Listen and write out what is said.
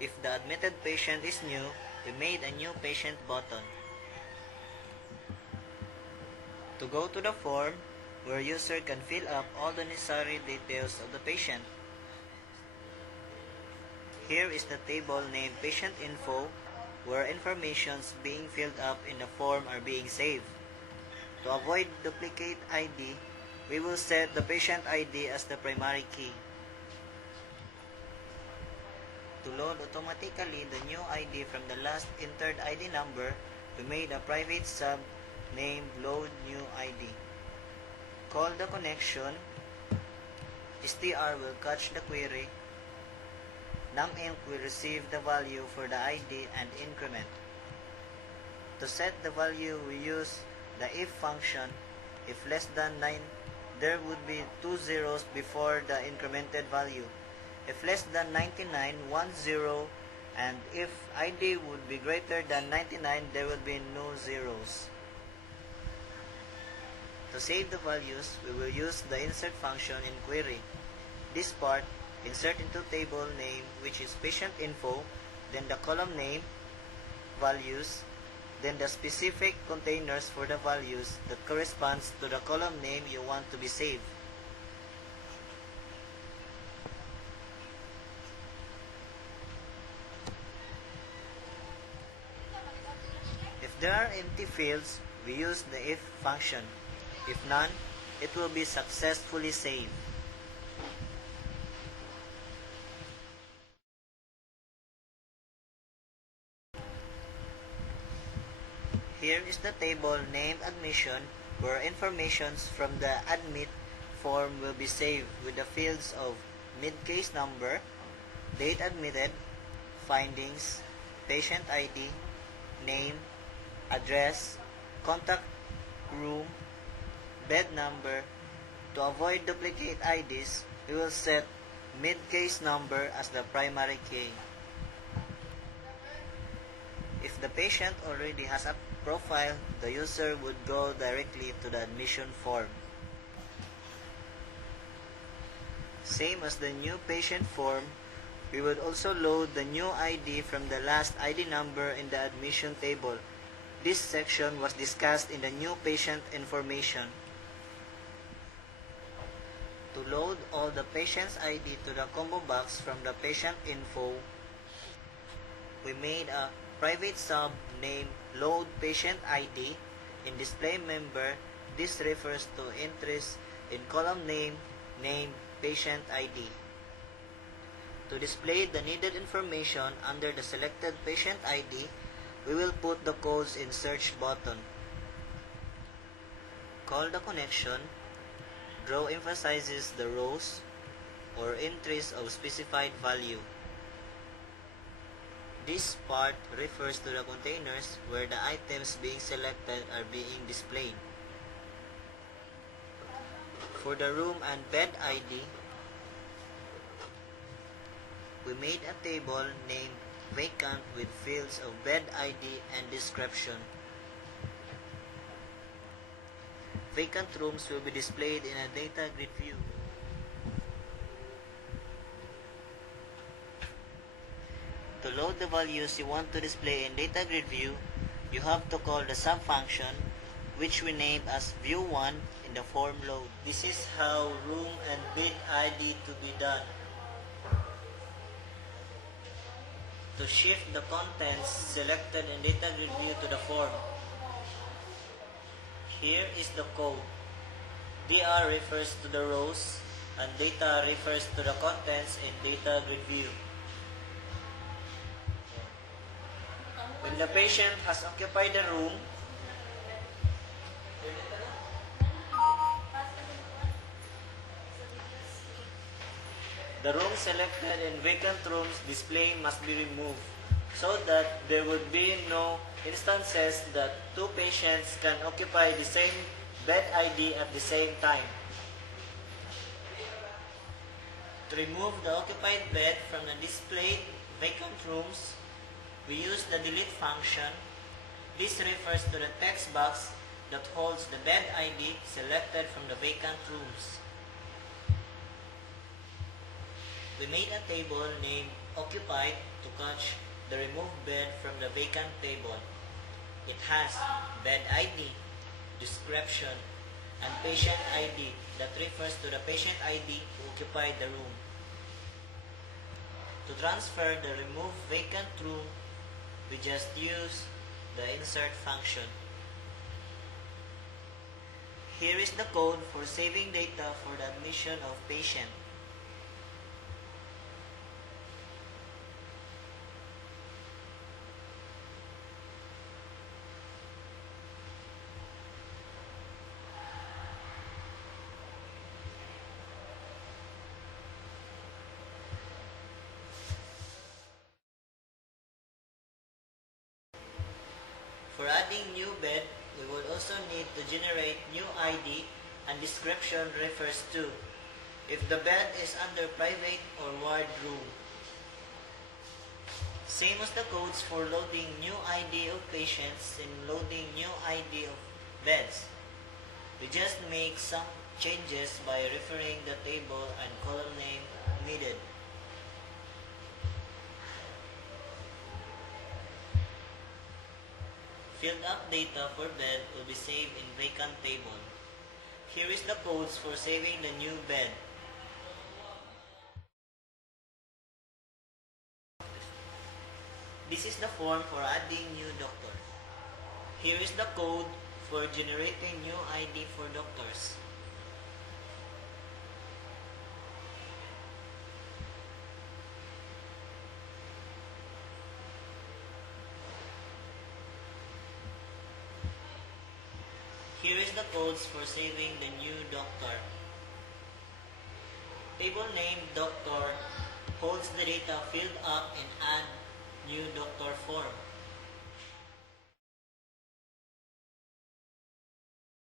If the admitted patient is new, we made a new patient button. To go to the form, where user can fill up all the necessary details of the patient. Here is the table named Patient Info, where informations being filled up in the form are being saved. To avoid duplicate ID, we will set the patient ID as the primary key. To load automatically the new ID from the last entered ID number, we made a private sub named Load New ID. Call the connection. str will catch the query. numinc will receive the value for the ID and increment. To set the value, we use the if function. If less than 9, there would be 2 zeros before the incremented value. If less than 99, 1 0, and if ID would be greater than 99, there would be no zeros. To save the values, we will use the insert function in query. This part, insert into table name, which is patient info, then the column name, values, then the specific containers for the values that corresponds to the column name you want to be saved. If there are empty fields, we use the if function. If none, it will be successfully saved. Here is the table named Admission, where informations from the Admit form will be saved with the fields of mid-case number, date admitted, findings, patient ID, name, address, contact room, bed number. To avoid duplicate IDs, we will set mid-case number as the primary key. If the patient already has a profile, the user would go directly to the admission form. Same as the new patient form, we would also load the new ID from the last ID number in the admission table. This section was discussed in the new patient information. To load all the patient's ID to the combo box from the patient info, we made a private sub named Load Patient ID. In display member, this refers to entries in column name named Patient ID. To display the needed information under the selected patient ID, we will put the codes in search button. Call the connection. Draw emphasizes the rows or entries of specified value. This part refers to the containers where the items being selected are being displayed. For the room and bed ID, we made a table named Vacant with fields of bed ID and description. Vacant rooms will be displayed in a data grid view. To load the values you want to display in data grid view, you have to call the sub-function, which we named as view1 in the form load. This is how room and bed ID to be done. To shift the contents selected in data grid view to the form, here is the code. DR refers to the rows and data refers to the contents in data grid view. When the patient has occupied the room, the room selected in vacant rooms display must be removed so that there would be no instances that two patients can occupy the same bed ID at the same time. To remove the occupied bed from the displayed vacant rooms, we use the delete function. This refers to the text box that holds the bed ID selected from the vacant rooms. We made a table named occupied to catch the removed bed from the vacant table. It has bed ID, description, and patient ID that refers to the patient ID who occupied the room. To transfer the removed vacant room, we just use the insert function. Here is the code for saving data for the admission of patient. For adding new bed, we will also need to generate new ID and description refers to if the bed is under private or ward room. Same as the codes for loading new ID of patients and loading new ID of beds. We just make some changes by referring the table and column name needed. Filled up data for bed will be saved in vacant table. Here is the codes for saving the new bed. This is the form for adding new doctor. Here is the code for generating new ID for doctors. Here is the codes for saving the new doctor. Table name doctor holds the data filled up and add new doctor form.